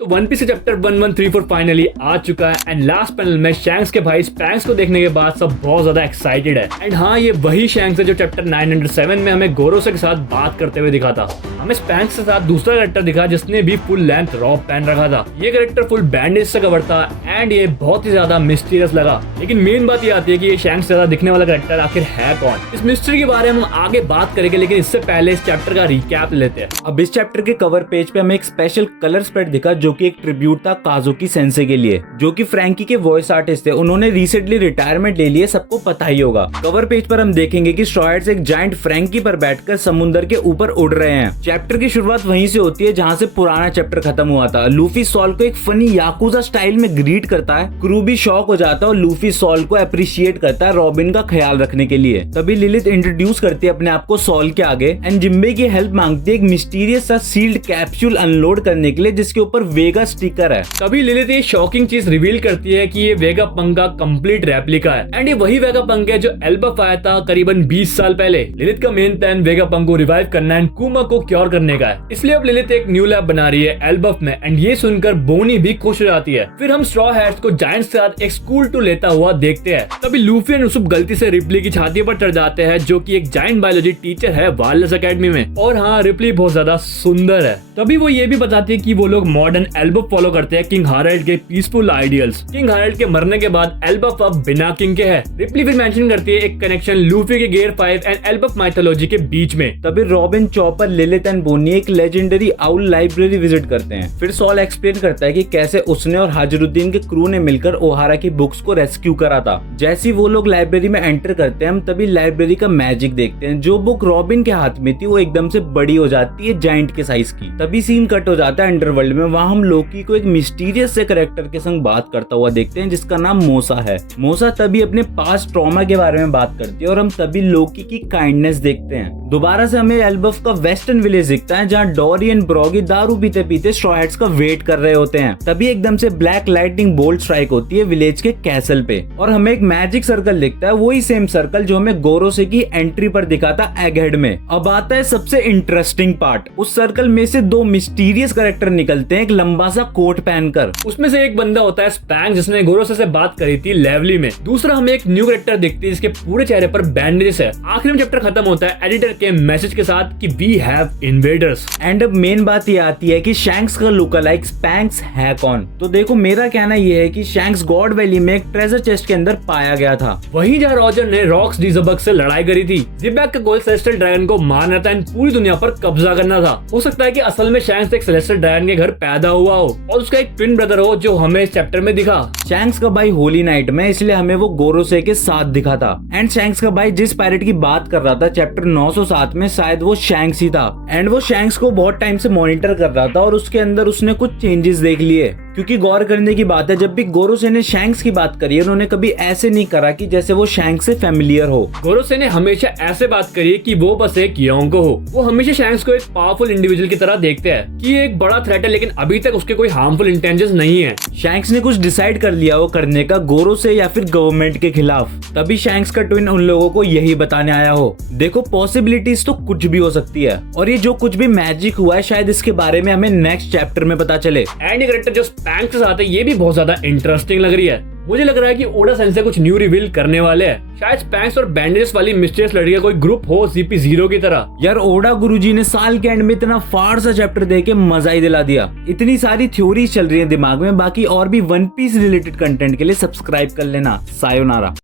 तो one piece chapter 1134 finally आ चुका है एंड लास्ट पैनल में शैंक्स के भाई स्पैंक्स को देखने के बाद सब बहुत ज्यादा एक्साइटेड है। एंड हाँ, ये वही शैंक्स है जो चैप्टर 907 में हमें गोरोसे के साथ बात करते हुए दिखा था। हमें स्पैंक्स के साथ दूसरा कैरेक्टर दिखा जिसने भी फुल लेंथ रॉब पहन रखा था। ये कैरेक्टर फुल बैंडेज से कवर था एंड ये बहुत ही ज्यादा मिस्टीरियस लगा। लेकिन मेन बात ये आती है कि ये शैंक्स से ज्यादा दिखने वाला कैरेक्टर आखिर है कौन। इस मिस्ट्री के बारे में हम आगे बात करेंगे, लेकिन इससे पहले इस चैप्टर का रिकैप लेते हैं। अब इस चैप्टर के कवर पेज पे हमें एक स्पेशल कलर स्प्रेड दिखा जो कि एक ट्रिब्यूट था काजुकी सेंसे के लिए, जो कि फ्रैंकी के वॉइस आर्टिस्ट थे। उन्होंने रिसेंटली रिटायरमेंट ले लिए, सबको पता ही होगा। कवर पेज पर हम देखेंगे कि स्ट्रॉयड्स एक जायंट फ्रैंकी पर बैठकर समुद्र के ऊपर उड़ रहे हैं। चैप्टर की शुरुआत वहीं से होती है जहां से पुराना चैप्टर खत्म हुआ था। लूफी सॉल को एक फनी याकुजा स्टाइल में ग्रीट करता है। क्रू भी शॉक हो जाता है और लूफी सॉल को अप्रिशिएट करता है रॉबिन का ख्याल रखने के लिए। तभी लिलिथ इंट्रोड्यूस करती है अपने आप को सॉल के आगे एंड जिम्बे की हेल्प मांगती है एक मिस्टीरियस सा सील्ड कैप्सूल अनलोड करने के लिए जिसके ऊपर वेगा स्टिकर है। तभी लिलिथ ये शॉकिंग चीज रिवील करती है कि ये वेगा पंक का कंप्लीट रेप्लिका है एंड ये वही वेगा पंक है जो एल्बफ आया था करीबन 20 साल पहले। लिलिथ का मेन प्लान वेगा पंक को रिवाइव करना एंड कुमा को क्योर करने का है, इसलिए अब लिलिथ एक न्यू लैब बना रही है एल्बफ में एंड ये सुनकर बोनी भी खुश हो जाती है। फिर हम स्ट्रॉ हैट्स को जायंट्स के साथ एक स्कूल टू लेता हुआ देखते हैं। तभी लूफी एंड उसुप गलती से रिप्ली की छाती पर चढ़ जाते हैं, जो कि एक जायंट बायोलॉजी टीचर है वायरलेस एकेडमी में। और हाँ, रिप्ली बहुत ज्यादा सुंदर है। तभी वो ये भी बताती है कि वो लोग मॉडर्न एल्बफ फॉलो करते हैं किंग हारेल्ड के पीसफुल आइडियल्स। किंग हारेल्ड के मरने के बाद एल्बफ अब बिना किंग के है। रिप्ली फिर मेंशन करती है एक कनेक्शन लूफी के गियर 5 एंड एल्बफ माइथोलॉजी के बीच में। तभी रॉबिन, चॉपर, लिलिथ एंड बोनी एक लेजेंडरी आउल लाइब्रेरी विजिट करते हैं। फिर सॉल एक्सप्लेन करता है कि कैसे उसने और हाजिरुद्दीन के क्रू ने मिलकर ओहारा की बुक्स को रेस्क्यू करा था। जैसे वो लोग लाइब्रेरी में एंटर करते हैं, हम तभी लाइब्रेरी का मैजिक देखते हैं। जो बुक रॉबिन के हाथ में थी वो एकदम से बड़ी हो जाती है, जायंट के साइज की। तभी सीन कट हो जाता है अंडरवर्ल्ड में। वहाँ हम लोकी को एक मिस्टीरियस से कैरेक्टर के संग बात करता हुआ देखते हैं जिसका नाम मोसा है। मोसा तभी अपने पास्ट ट्रॉमा के बारे में बात करती है और हम तभी लोकी की काइंडनेस देखते हैं। दोबारा से हमें एल्बफ का वेस्टर्न विलेज दिखता है जहाँ डोरी एंड ब्रॉगी दारू पीते पीते स्ट्रॉ हैट्स का वेट कर रहे होते हैं। तभी एकदम से ब्लैक लाइटनिंग बोल्ट स्ट्राइक होती है विलेज के कैसल पे और हमें एक मैजिक सर्कल दिखता है, वही सेम सर्कल जो हमें गोरोसे की एंट्री पर दिखा था एगहेड में। अब आता है सबसे इंटरेस्टिंग पार्ट। उस सर्कल में से दो मिस्टीरियस कैरेक्टर निकलते हैं, एक लंबा सा कोट पहनकर। उसमें से एक बंदा होता है स्पैंक्स जिसने गोरोसे से बात करी थी लेवली में। दूसरा हमें एक न्यू कैरेक्टर दिखती है जिसके पूरे चेहरे पर बैंडेज है। आखिर में चैप्टर खत्म होता है एडिटर के मैसेज के साथ कि वी हैव इन्वेडर्स। एंड अब मेन बात ये आती है कि शैंक्स का लुक अलाइक स्पैंक्स है कौन। तो देखो, मेरा कहना ये है कि शैंक्स गॉड वैली में एक ट्रेजर चेस्ट के अंदर पाया गया था, वहीं जहाँ रॉजर ने रॉक्स डीजबग से लड़ाई करी थी। जिबैक का गोल सेलेस्टियल ड्रैगन को मारना था एंड पूरी दुनिया पर कब्जा करना था। हो सकता है कि असल में शैंक्स एक सेलेस्टियल ड्रैगन के घर पैदा हुआ हो और उसका एक ट्विन ब्रदर हो जो हमें इस चैप्टर में दिखा। शैंक्स का भाई होली नाइट में, इसलिए हमें वो गोरोसे के साथ दिखा था। एंड शैंक्स का भाई जिस पायरेट की बात कर रहा था चैप्टर 907 में, शायद वो शैंक्स ही था। एंड वो शैंक्स को बहुत टाइम से मॉनिटर कर रहा था और उसके अंदर उसने कुछ चेंजेस देख लिए। क्योंकि गौर करने की बात है, जब भी गोरोसे ने शैंक्स की बात करी है उन्होंने कभी ऐसे नहीं करा कि जैसे वो शैंक्स से फेमिलियर हो। गोरोसे ने हमेशा ऐसे बात करी है कि वो बस एक योंको हो। वो हमेशा शैंक्स को एक पावरफुल इंडिविजुअल की तरह देखते हैं कि ये एक बड़ा थ्रेट है, लेकिन अभी तक उसके कोई हार्मफुल इंटेंशंस नहीं है। शैंक्स ने कुछ डिसाइड कर लिया वो करने का, गोरोसे या फिर गवर्नमेंट के खिलाफ। तभी शैंक्स का ट्विन उन लोगों को यही बताने आया हो। देखो, पॉसिबिलिटीज तो कुछ भी हो सकती है और ये जो कुछ भी मैजिक हुआ है शायद इसके बारे में हमें नेक्स्ट चैप्टर में पता चले। एंड कैरेक्टर जो स्पैंक्स के साथ है ये भी बहुत ज्यादा इंटरेस्टिंग लग रही है। मुझे लग रहा है कि ओडा सेंसे कुछ न्यू रिवील करने वाले हैं। शायद स्पैंक्स और बैंडेजेस वाली मिस्टीरियस लड़की का कोई ग्रुप हो CP0 की तरह। यार, ओडा गुरुजी ने साल के एंड में इतना फाड़ सा चैप्टर दे के मजा ही दिला दिया। इतनी सारी थ्योरी चल रही है दिमाग में। बाकी और भी वन पीस रिलेटेड कंटेंट के लिए सब्सक्राइब कर लेना। सायोनारा।